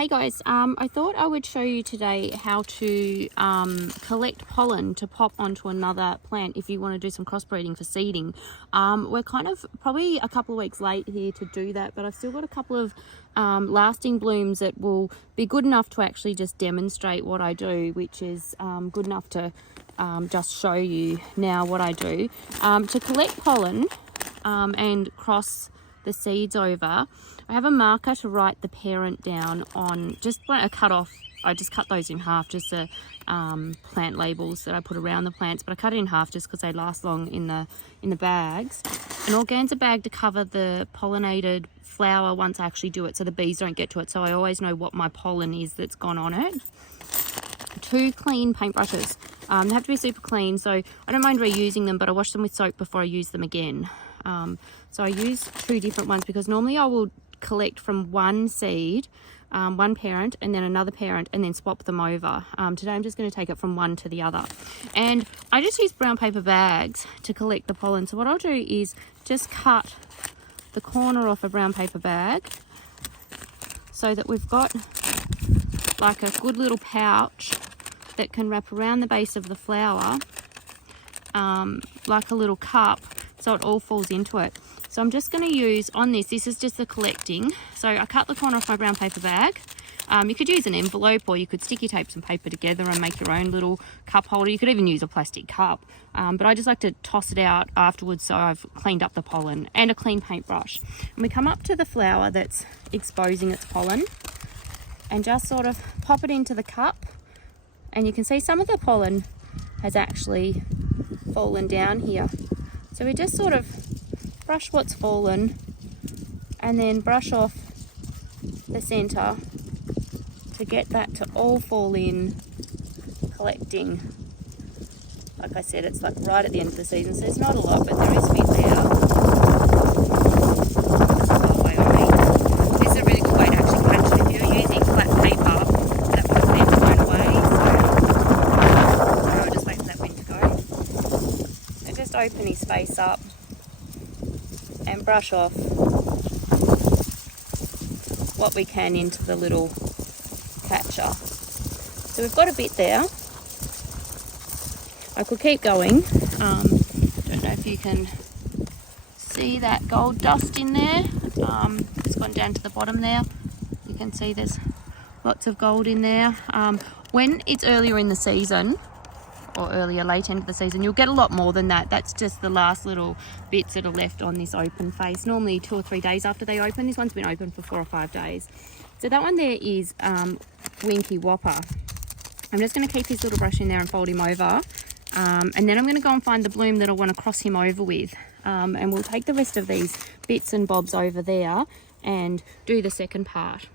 Hey guys, I thought I would show you today how to collect pollen to pop onto another plant if you want to do some crossbreeding for seeding. We're kind of probably a couple of weeks late here to do that, but I've still got a couple of lasting blooms that will be good enough to actually just demonstrate what I do, which is good enough to just show you now what I do. To collect pollen and cross the seeds over, I have a marker to write the parent down on. Just when I cut off, I just cut those in half, just the plant labels that I put around the plants, but I cut it in half just because they last long in the bags. An organza bag to cover the pollinated flower once I actually do it, so the bees don't get to it, so I always know what my pollen is that's gone on it. 2 clean paintbrushes. They have to be super clean, so I don't mind reusing them, but I wash them with soap before I use them again. So I use 2 different ones because normally I will collect from one seed, one parent, and then another parent, and then swap them over. Today I'm just going to take it from one to the other. And I just use brown paper bags to collect the pollen. So what I'll do is just cut the corner off a brown paper bag so that we've got like a good little pouch that can wrap around the base of the flower, like a little cup, so it all falls into it. So I'm just going to use on this is just the collecting. So I cut the corner off my brown paper bag. You could use an envelope, or you could sticky tape some paper together and make your own little cup holder. You could even use a plastic cup, but I just like to toss it out afterwards so I've cleaned up the pollen, and a clean paintbrush. And we come up to the flower that's exposing its pollen and just sort of pop it into the cup, and you can see some of the pollen has actually fallen down here. So we just sort of brush what's fallen and then brush off the center to get that to all fall in, collecting. Like I said, it's like right at the end of the season, so there's not a lot, but there is a bit there. This is a really good way to actually catch it if you're using flat paper. That would have been thrown away. So I'll just wait for that wind to go. So just open his face up and brush off what we can into the little catcher. So we've got a bit there. I could keep going. Don't know if you can see that gold dust in there. It's gone down to the bottom there. You can see there's lots of gold in there. When it's earlier in the season, or earlier, late end of the season, you'll get a lot more than that. That's just the last little bits that are left on this open face. Normally 2 or 3 days after they open. This one's been open for 4 or 5 days. So that one there is Winky Whopper. I'm just going to keep his little brush in there and fold him over. And then I'm going to go and find the bloom that I want to cross him over with. And we'll take the rest of these bits and bobs over there and do the second part.